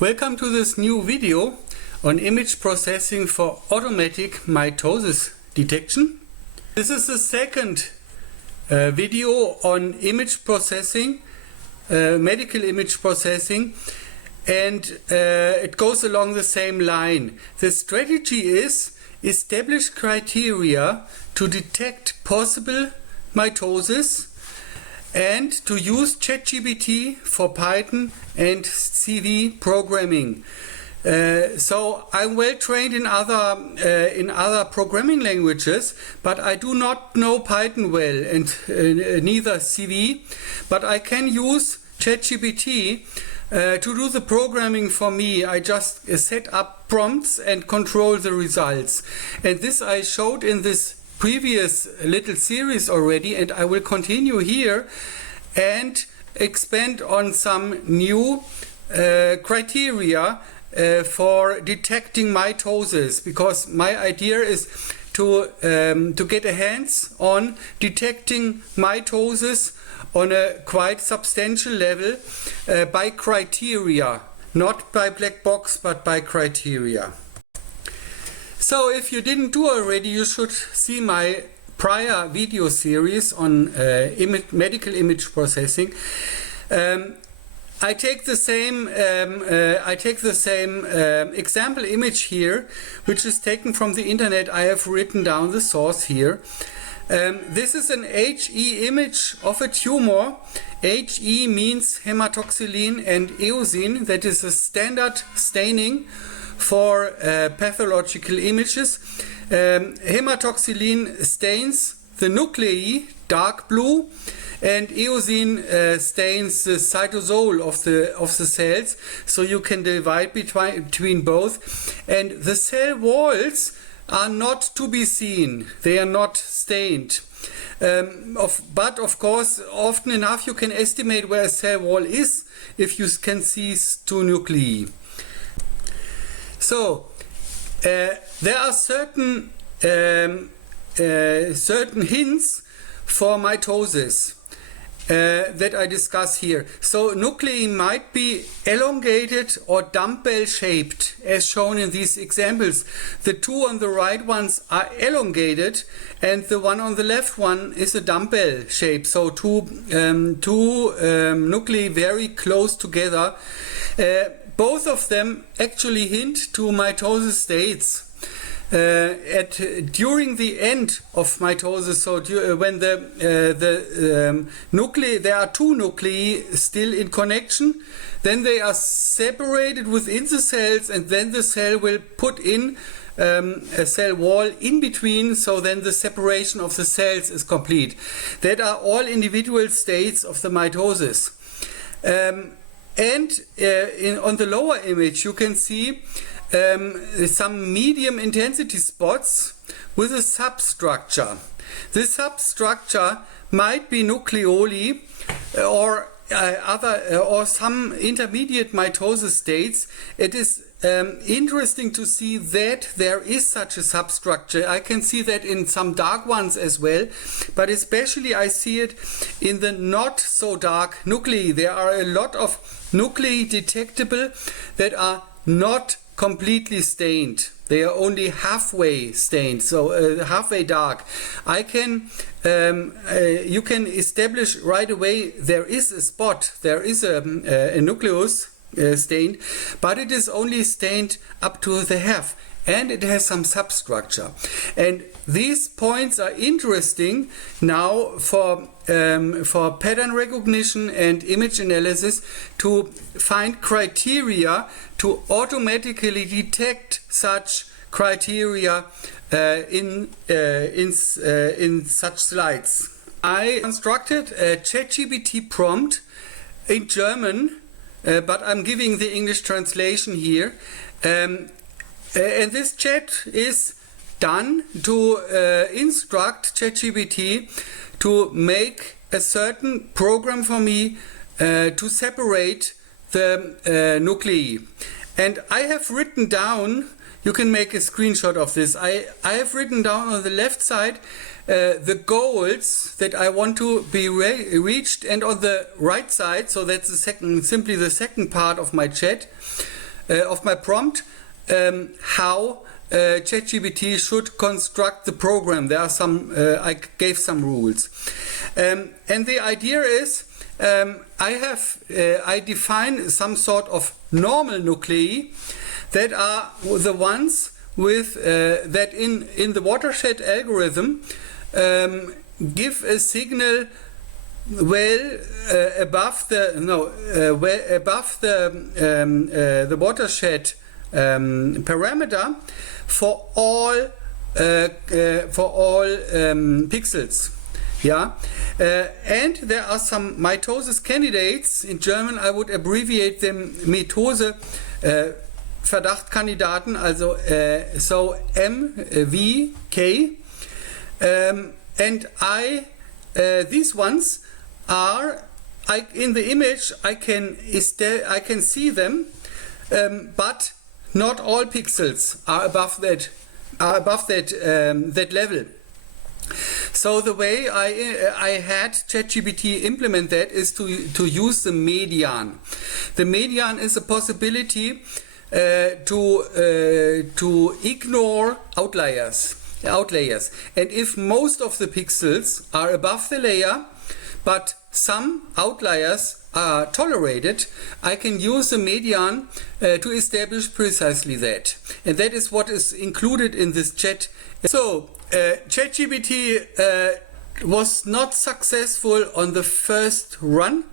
Welcome to this new video on image processing for automatic mitosis detection. This is the second video on image processing, medical image processing, and it goes along the same line. The strategy is establish criteria to detect possible mitosis and to use ChatGPT for Python and CV programming. So I'm well trained in other programming languages, but I do not know Python well and neither CV. But I can use ChatGPT to do the programming for me. I just set up prompts and control the results. And this I showed in this previous little series already, and I will continue here and expand on some new criteria for detecting mitosis, because my idea is to get a hands on detecting mitosis on a quite substantial level by criteria, not by black box but by criteria. So if you didn't do already, you should see my prior video series on medical image processing. I take the same example image here, which is taken from the internet. I have written down the source here. This is an HE image of a tumor. HE means hematoxylin and eosin. That is a standard staining for pathological images. Hematoxylin stains the nuclei dark blue, and eosin stains the cytosol of the cells, so you can divide between both. And the cell walls are not to be seen, they are not stained. But of course, often enough you can estimate where a cell wall is if you can see two nuclei. So there are certain hints for mitosis that I discuss here. So nuclei might be elongated or dumbbell shaped, as shown in these examples. The two on the right ones are elongated, and the one on the left one is a dumbbell shape. So two nuclei very close together. Both of them actually hint to mitosis states. During the end of mitosis, so when the nuclei, there are two nuclei still in connection, then they are separated within the cells, and then the cell will put in a cell wall in between, so then the separation of the cells is complete. That are all individual states of the mitosis. On the lower image you can see some medium intensity spots with a substructure. This substructure might be nucleoli or or some intermediate mitosis states. It is interesting to see that there is such a substructure. I can see that in some dark ones as well, but especially I see it in the not so dark nuclei. There are a lot of nuclei detectable that are not completely stained. They are only halfway stained, so halfway dark. You can establish right away there is a spot, there is a nucleus stained, but it is only stained up to the half, and it has some substructure. And these points are interesting now for pattern recognition and image analysis to find criteria to automatically detect such criteria in such slides. I constructed a ChatGPT prompt in German, but I'm giving the English translation here. And this chat is done to instruct ChatGPT to make a certain program for me to separate the nuclei. And I have written down, you can make a screenshot of this, I have written down on the left side the goals that I want to be reached, and on the right side, so that's simply the second part of my chat, of my prompt how ChatGPT should construct the program. There are some, I gave some rules. And the idea is, I define some sort of normal nuclei that are the ones with that in the watershed algorithm give a signal well above the watershed parameter for all pixels. Yeah, and there are some mitosis candidates. In German I would abbreviate them Mitosis Verdachtkandidaten, also so MVK, and these ones are in the image. I can see them, but not all pixels are above that level. So the way I had ChatGPT implement that is to use the median. The median is a possibility to ignore outliers. And if most of the pixels are above the layer, but some outliers are tolerated, I can use the median to establish precisely that. And that is what is included in this chat. So ChatGPT was not successful on the first run,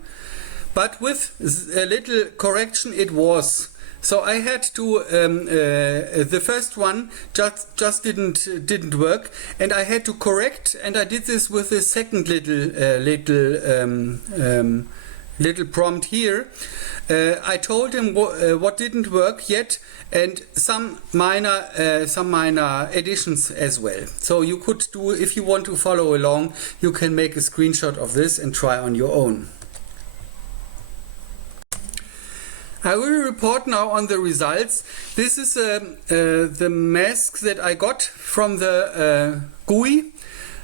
but with a little correction it was. So I had to the first one just didn't work, and I had to correct, and I did this with the second little prompt here. I told him what didn't work yet, and some minor additions as well. So you could do, if you want to follow along, you can make a screenshot of this and try on your own. I will report now on the results. This is the mask that I got from the GUI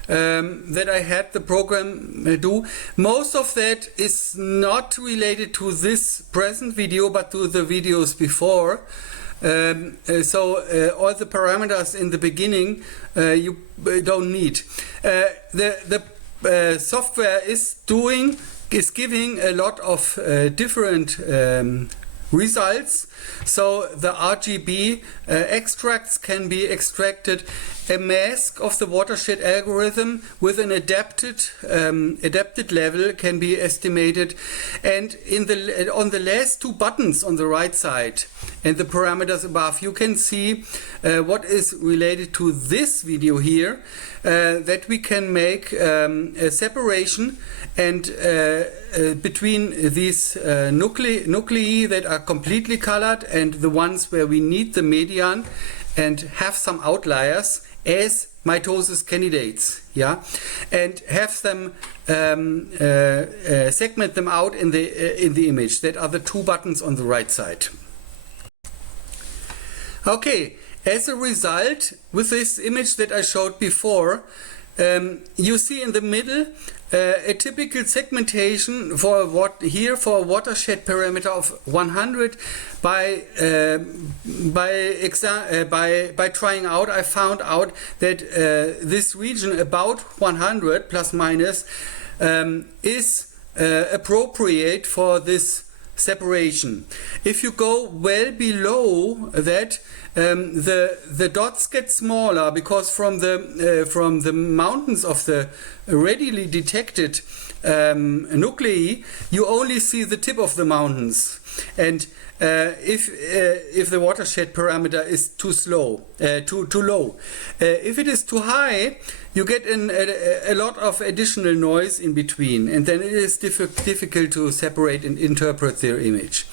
that I had the program do. Most of that is not related to this present video, but to the videos before. So all the parameters in the beginning you don't need. The software is giving a lot of different results. So the RGB extracts can be extracted. A mask of the watershed algorithm with an adapted level can be estimated, and on the last two buttons on the right side and the parameters above, you can see what is related to this video here, that we can make a separation and between these nuclei that are completely colored and the ones where we need the median and have some outliers as mitosis candidates, yeah, and have them segment them out in the image. That are the two buttons on the right side. Okay, as a result, with this image that I showed before, you see in the middle a typical segmentation for a watershed parameter of 100. By trying out, I found out that this region about 100 plus minus is appropriate for this separation. If you go well below that, the dots get smaller, because from the mountains of the readily detected nuclei, you only see the tip of the mountains. And if the watershed parameter is too low, if it is too high, you get a lot of additional noise in between, and then it is difficult to separate and interpret their image.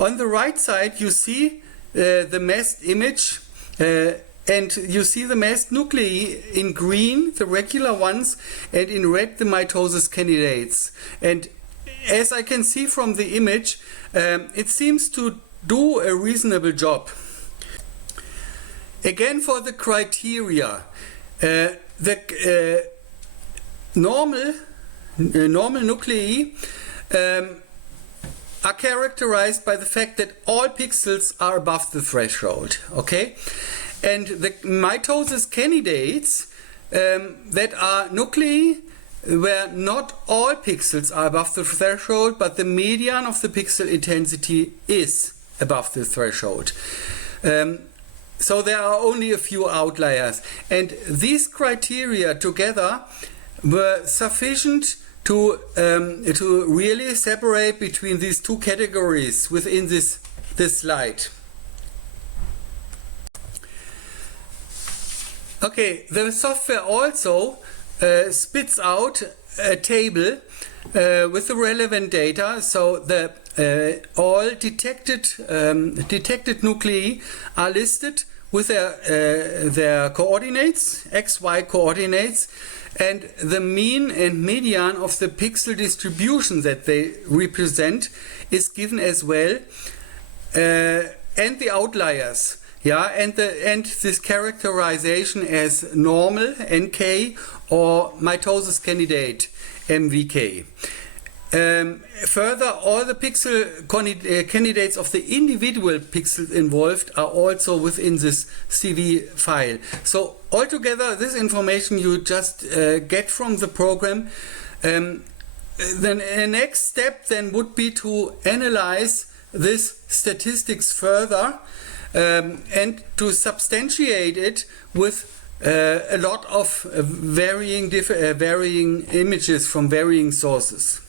On the right side, you see the masked image, and you see the masked nuclei in green, the regular ones, and in red, the mitosis candidates. And as I can see from the image, it seems to do a reasonable job. Again, for the criteria, the normal nuclei are characterized by the fact that all pixels are above the threshold. Okay, and the mitosis candidates that are nuclei where not all pixels are above the threshold, but the median of the pixel intensity is above the threshold. So there are only a few outliers, and these criteria together were sufficient to really separate between these two categories within this slide. Okay, the software also spits out a table with the relevant data. So the all detected nuclei are listed with their coordinates, x-y coordinates, and the mean and median of the pixel distribution that they represent is given as well, and the outliers. Yeah, and this characterization as normal (NK) or mitosis candidate (MVK). Further, all the pixel candidates of the individual pixels involved are also within this CV file. So altogether, this information you just get from the program. Then the next step then would be to analyze this statistics further. And to substantiate it with a lot of varying images from varying sources.